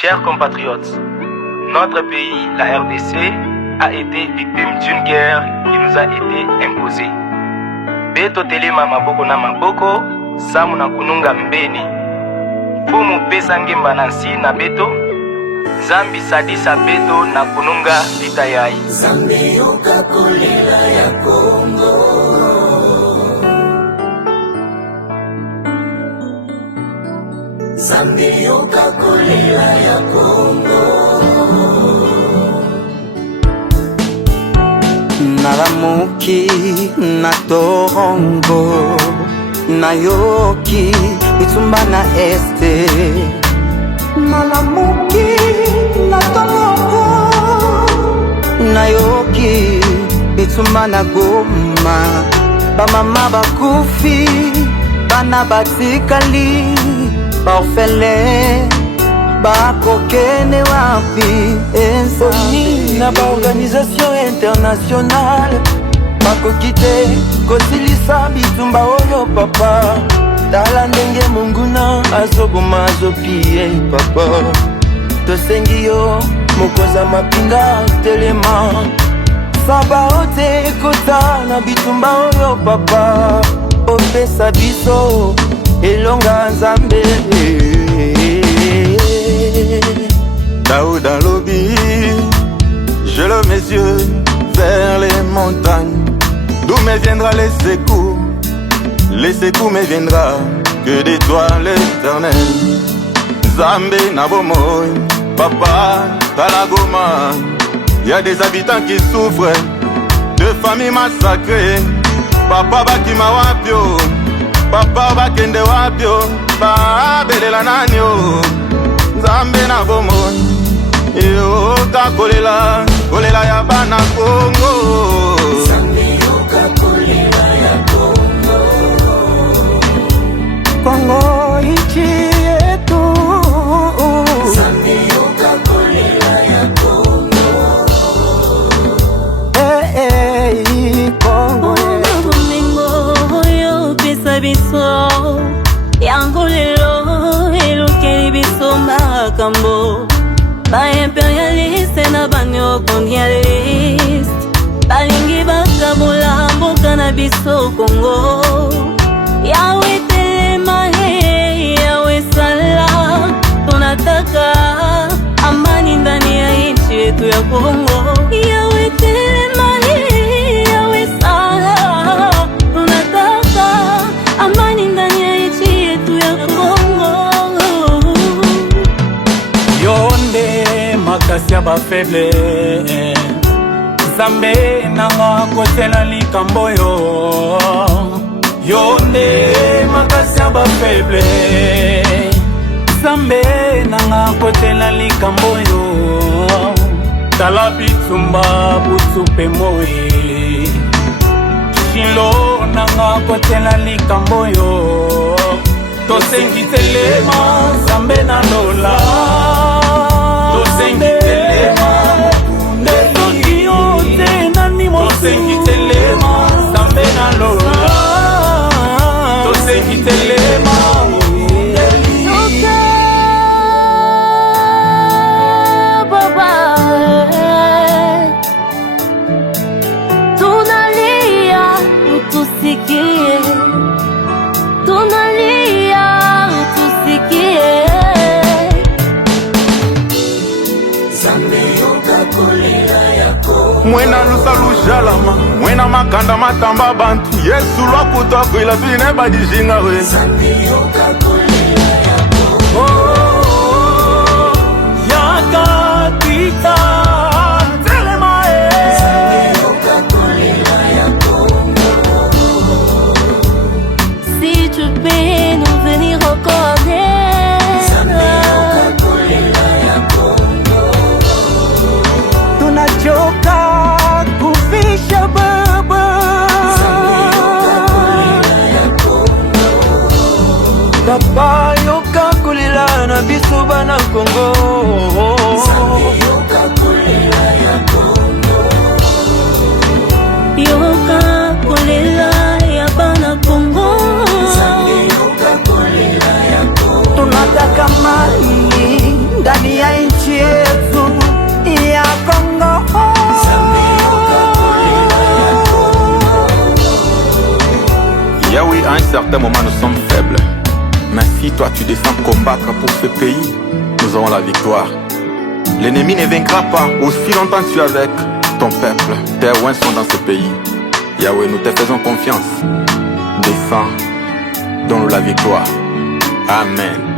Chers compatriotes, notre pays, la RDC, a été victime d'une guerre qui nous a été imposée. Beto telema maboko na maboko, samu na kununga mbeni. Fumu pesa ngemba na nsi na beto, zambi sadisa beto na kununga vitayai. Zambi yoka kolela ya Kongo, Zambi yoka kolela ya Kongo. Nalamuki na Torongo, nayoki Bitumba na este. Nalamuki na Torongo, nayoki Bitumba na Goma. Bamama bakufi, bana batikali, baorphelin bakokene wapi ensoni na ba organisation internationale bakokite kosilisa bitumba oyo papa tala ndenge munguna azoboma azopie papa tosengi yo mokoza mapinga telema saba ote kota na bitumba oyo papa opesa biso elonga nzambe. Daouda Lobi, je lève mes yeux vers les montagnes. D'où me viendra les secours me viendra que de toi l'Éternel. Zambé Nabomoy, Papa Talagoma, y a des habitants qui souffrent, de familles massacrées. Papa Bakima Wapio, Papa Bakende Wapio, Papa Belela Nanyo. Zambe na Bomoy, yoka kolela, kolela ya bana Kongo. Zambe yoka kolela ya Kongo, Kongo inchi yetu. Zambe yoka kolela ya Kongo. Kongo Kongo yo pesa biso yango lelo elokeli biso makambo ba imperialiste na banyo colonialiste balingi bakabola mboka na biso Kongo. Yawe telema he, Yawe sala, tunataka amani ndani ya nchi yetu ya Kongo. Yawe telema he, Yawe sala, tunataka amani ndani ya nchi yetu ya Kongo. Yonde makasi ya bafeble, Zambe nanga kotela likambo yo. Yonde makasi ya bafeble, Zambe nanga kotela likambo yo. Tala bitumba butupe moe, Shilo nanga kotela likambo yo. Tosengi telema Zambe na lola, tosengi telema Tosengi yote nani mosu, tosengi telema Zambe na lola, tosengi telema Baba, tunalia utusikie, tunalia utusikie. Zambe yoka kolela ya Kongo, Mwena lusa lujalama, mwena makanda matamba bantu. Yesu lwakuta kwila tuine badijinga we. Zambe yoka kolela ya Kongo, Yakatita telema Zambe yoka kolela ya Kongo. Si tu peux nous venir reconnaître, Zambe yoka kolela ya Kongo, tunachoka kufisha baba. Zambe yoka kolela ya Kongo, Papa yoka kolela na biso bana Kongo. Zambe yoka kolela ya Kongo, yoka kolela ya bana Kongo. Zambe yoka kolela ya Kongo. Tunataka amani ndani ya Oui, à un certain moment, nous sommes faibles. Mais si toi, tu descends combattre pour ce pays, nous aurons la victoire. L'ennemi ne vaincra pas aussi longtemps que tu es avec ton peuple. Tes oins sont dans ce pays. Yahweh, nous te faisons confiance. Descends, donne-nous la victoire. Amen.